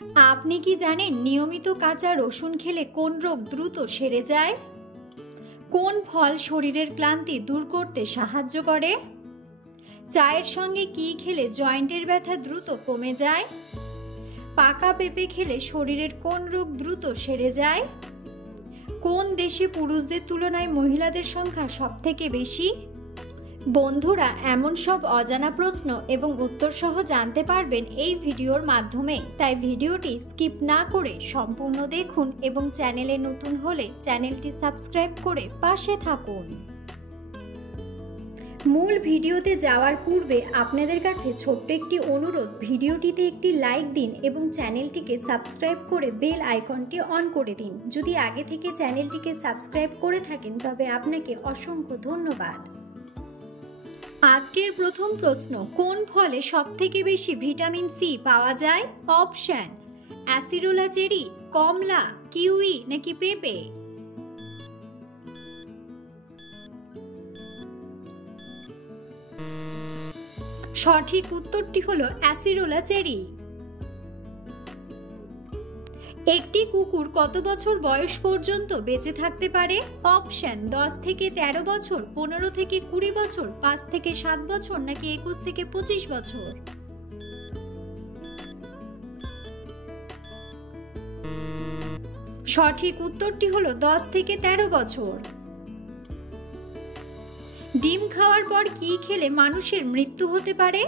আপনি কি জানেন নিয়মিত কাঁচা রসুন খেলে কোন রোগ দ্রুত সেরে যায়? কোন ফল শরীরের ক্লান্তি দূর করতে সাহায্য করে? চায়ের সঙ্গে কি খেলে জয়েন্টের ব্যথা দ্রুত কমে যায়? পাকা পেঁপে খেলে শরীরের কোন রোগ দ্রুত সেরে যায়? কোন দেশে পুরুষদের তুলনায় মহিলাদের সংখ্যা সবথেকে বেশি? বন্ধুরা, এমন সব অজানা প্রশ্ন এবং উত্তর সহ জানতে পারবেন এই ভিডিওর মাধ্যমে, তাই ভিডিওটি স্কিপ না করে সম্পূর্ণ দেখুন এবং চ্যানেলে নতুন হলে চ্যানেলটি সাবস্ক্রাইব করে পাশে থাকুন। মূল ভিডিওতে যাওয়ার পূর্বে আপনাদের কাছে ছোট্ট একটি অনুরোধ, ভিডিওটিতে একটি লাইক দিন এবং চ্যানেলটিকে সাবস্ক্রাইব করে বেল আইকনটি অন করে দিন। যদি আগে থেকে চ্যানেলটিকে সাবস্ক্রাইব করে থাকেন তবে আপনাকে অসংখ্য ধন্যবাদ। আজকের প্রথম প্রশ্ন, কোন ফলে সবথেকে বেশি ভিটামিন সি পাওয়া যায়? অপশন: অ্যাসিরোলা চেরি, কমলা, কিউই নাকি পেঁপে? সঠিক উত্তরটি হলো অ্যাসিরোলা চেরি। একটি কুকুর কত বছর বয়স পর্যন্ত বেঁচে থাকতে পারে? অপশন: 10 থেকে 13 বছর, 15 থেকে 20 বছর, 5 থেকে 7 বছর নাকি 21 থেকে 25 বছর? সঠিক উত্তরটি হলো 10 থেকে 13 বছর। ডিম খাওয়ার পর কি খেলে মানুষের মৃত্যু হতে পারে?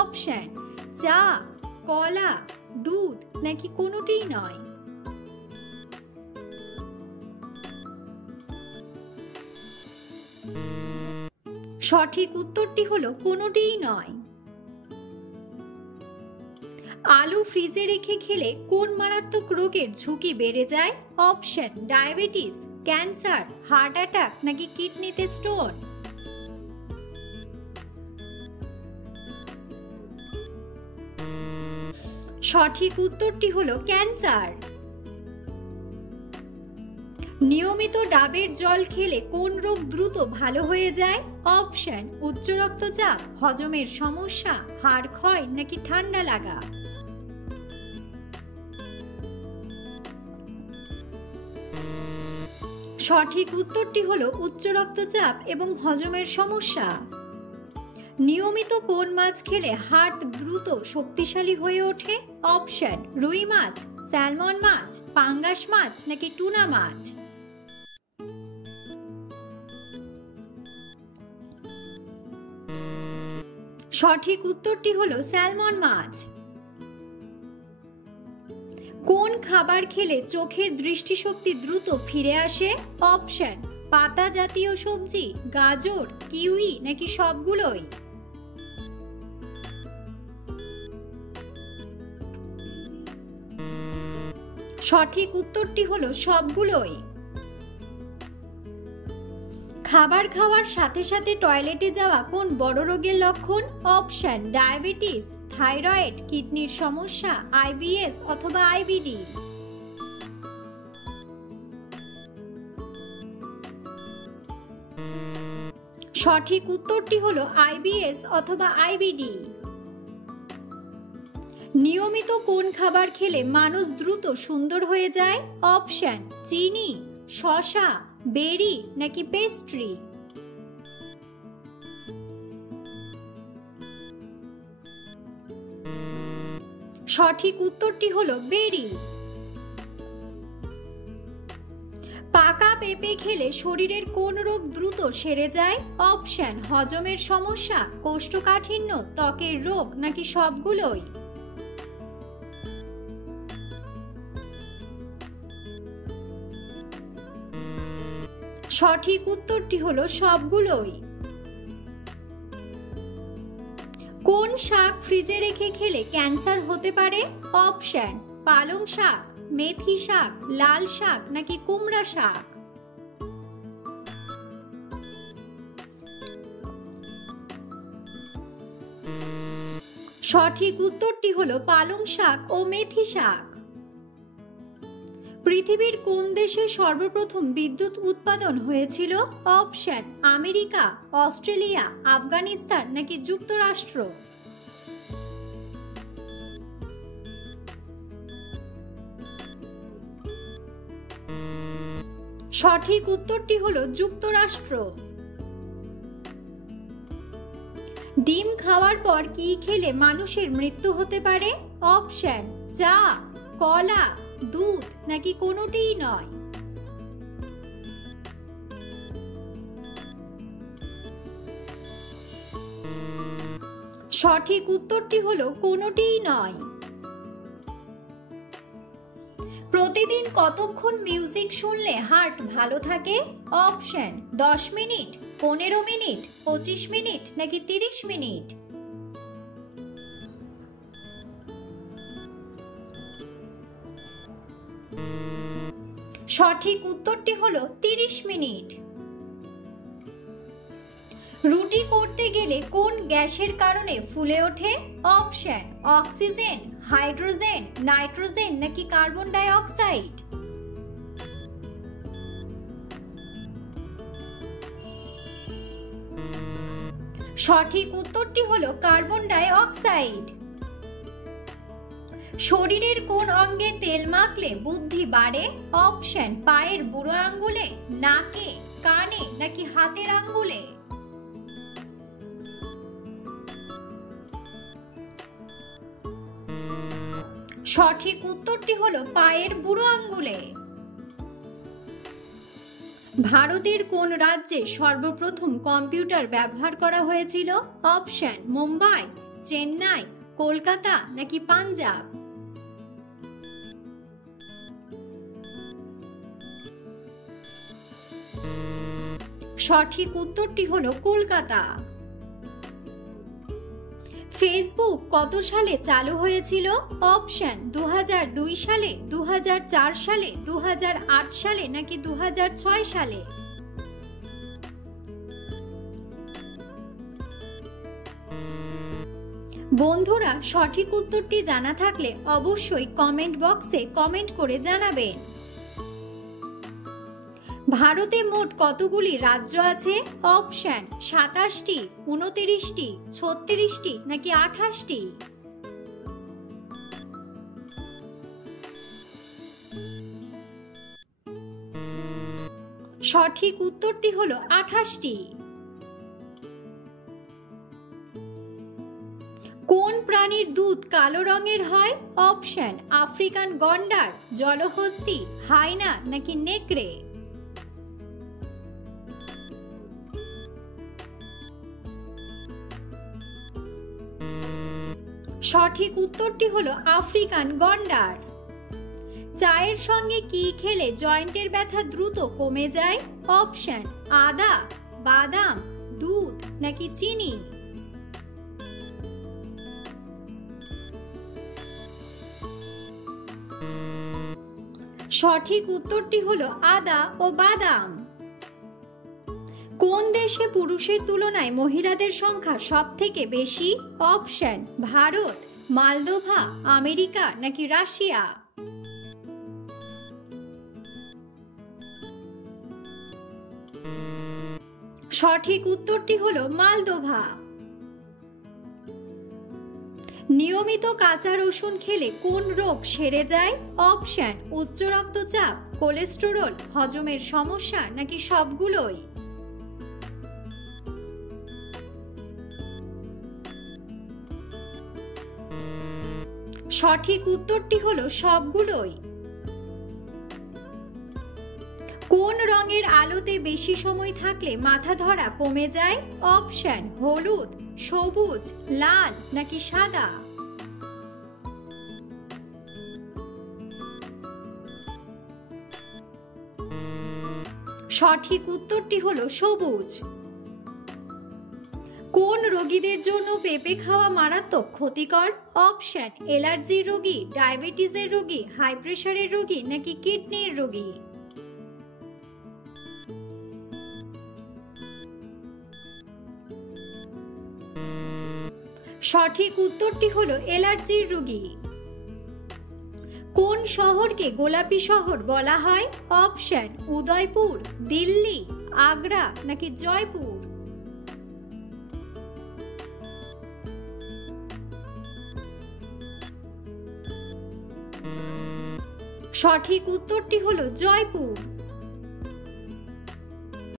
অপশন: চা, কলা, দুধ নাকি কোনোটিই নয়? সঠিক উত্তরটি হলো কোনোটিই নয়। আলু ফ্রিজে রেখে খেলে কোন মারাত্মক রোগের ঝুঁকি বেড়ে যায়? Option: diabetes, cancer, heart attack নাকি কিডনিতে স্টোন? সঠিক উত্তরটি হলো ক্যান্সার। নিয়মিত ডাবের জল খেলে কোন রোগ দ্রুত ভালো হয়ে যায়? অপশন: উচ্চ রক্তচাপ, হজমের সমস্যা, হাড় ক্ষয় নাকি ঠান্ডা লাগা? সঠিক উত্তরটি হলো উচ্চ রক্তচাপ এবং হজমের সমস্যা। নিয়মিত কোন মাছ খেলে হার্ট দ্রুত শক্তিশালী হয়ে ওঠে? অপশন: রুই মাছ, স্যালমন মাছ, পাঙ্গাস মাছ নাকি টুনা মাছ? সঠিক উত্তরটি হলো স্যালমন মাছ। কোন খাবার খেলে চোখের দৃষ্টিশক্তি দ্রুত ফিরে আসে? অপশন: পাতা জাতীয় সবজি, গাজর, কিউই নাকি সবগুলোই? সঠিক উত্তরটি হলো সবগুলোই। খাবার খাওয়ার সাথে সাথে টয়লেটে যাওয়া কোন বড় রোগের লক্ষণ? অপশন: ডায়াবেটিস, থাইরয়েড, কিডনির সমস্যা, আইবিএস অথবা আইবিডি? সঠিক উত্তরটি হলো আইবিএস অথবা আইবিডি। নিয়মিত কোন খাবার খেলে মানুষ দ্রুত সুন্দর হয়ে যায়? অপশন: চিনি, শসা, বেরি নাকি পেস্ট্রি? সঠিক উত্তরটি হলো বেরি। পাকা পেঁপে খেলে শরীরের কোন রোগ দ্রুত সেরে যায়? অপশন: হজমের সমস্যা, কোষ্ঠকাঠিন্য, ত্বকের রোগ নাকি সবগুলোই? সঠিক উত্তরটি হলো সবগুলোই। কোন শাক ফ্রিজে রেখে খেলে ক্যান্সার হতে পারে? অপশন: পালং শাক, মেথি শাক, লাল শাক নাকি কুমড়া শাক? সঠিক উত্তরটি হলো পালং শাক ও মেথি শাক। পৃথিবীর কোন দেশে সর্বপ্রথম বিদ্যুৎ উৎপাদন হয়েছিল? অপশন: আমেরিকা, অস্ট্রেলিয়া, আফগানিস্তান নাকি যুক্তরাষ্ট্র? সঠিক উত্তরটি হলো যুক্তরাষ্ট্র। ডিম খাওয়ার পর কি খেলে মানুষের মৃত্যু হতে পারে? অপশন: চা, কলা, দুধ নাকি কোনোটিই নয়। সঠিক উত্তরটি হলো কোনোটিই নয়। প্রতিদিন কতক্ষণ মিউজিক শুনলে হার্ট ভালো থাকে? অপশন: 10 মিনিট, 15 মিনিট, 25 মিনিট নাকি 30 মিনিট। সঠিক উত্তরটি হলো 30 মিনিট। রুটি করতে গেলে কোন গ্যাসের কারণে ফুলে ওঠে? অপশন: অক্সিজেন, হাইড্রোজেন, নাইট্রোজেন নাকি কার্বন ডাই অক্সাইড। সঠিক উত্তরটি হলো কার্বন ডাই অক্সাইড। শরীরের কোন অঙ্গে তেল মাখলে বুদ্ধি বাড়ে? অপশন: পায়ের বুড়ো আঙ্গুলে, নাকে, কানে নাকি হাতের আঙ্গুলে। সঠিক উত্তরটি হলো পায়ের বুড়ো আঙ্গুলে। ভারতের কোন রাজ্যে সর্বপ্রথম কম্পিউটার ব্যবহার করা হয়েছিল? অপশন: মুম্বাই, চেন্নাই, কলকাতা নাকি পাঞ্জাব। সঠিক উত্তরটি হলো কলকাতা। ফেসবুক কত সালে চালু হয়েছিল? অপশন: 2002 সালে, 2004 সালে, 2008 সালে নাকি 2006 সালে। বন্ধুরা, সঠিক উত্তরটি জানা থাকলে অবশ্যই কমেন্ট বক্সে কমেন্ট করে জানাবেন। ভারতে মোট কতগুলি রাজ্য আছে? অপশন: 27টি, 29টি, 36টি নাকি 28টি। সঠিক উত্তরটি হলো 28টি। কোন প্রাণীর দুধ কালো রঙের হয়? অপশন: আফ্রিকান গন্ডার, জলহস্তী, হাইনা নাকি নেকড়ে। সঠিক উত্তরটি হলো আফ্রিকান গন্ডার। চায়ের সঙ্গে কি খেলে জয়েন্টের ব্যথা দ্রুত কমে যায়? অপশন: আদা, বাদাম, দুধ নাকি চিনি। সঠিক উত্তরটি হলো আদা ও বাদাম। কোন দেশে পুরুষের তুলনায় মহিলাদের সংখ্যা সবথেকে বেশি? অপশন: ভারত, মালদোভা, আমেরিকা নাকি রাশিয়া। সঠিক উত্তরটি হলো মালদোভা। নিয়মিত কাঁচা রসুন খেলে কোন রোগ সেরে যায়? অপশন: উচ্চ রক্তচাপ, কোলেস্টেরল, হজমের সমস্যা নাকি সবগুলোই। সঠিক উত্তরটি হলো সবগুলোই। কোন রঙের আলোতে বেশি সময় থাকলে মাথা ধরা কমে যায়? অপশন: হলুদ, সবুজ, লাল নাকি সাদা। সঠিক উত্তরটি হলো সবুজ। কোন রোগীদের জন্য পেঁপে খাওয়া মারাত্মক ক্ষতিকর? অপশন: অ্যালার্জির রোগী, ডায়াবেটিসের রোগী, হাই প্রেসারের রোগী নাকি কিডনির রোগী। সঠিক উত্তরটি হলো অ্যালার্জির রোগী। কোন শহরকে গোলাপি শহর বলা হয়? অপশন: উদয়পুর, দিল্লি, আগ্রা নাকি জয়পুর। সঠিক উত্তরটি হলো জয়পুর।